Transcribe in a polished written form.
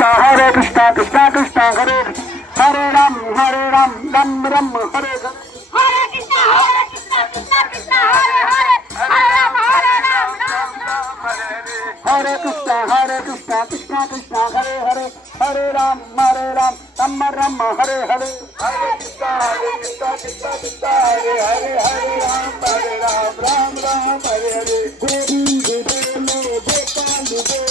Krishna Krishna Krishna Hare Hare Ram Ram Ram Hare Hare Hare Krishna Krishna Krishna Hare Hare Hare Ram Ram Hare Krishna Krishna Krishna Hare Hare Hare Ram Ram Hare Hare Hare Krishna Krishna Krishna Hare Hare Hare Ram Ram Hare Hare Devi Devalo Gopal Devalo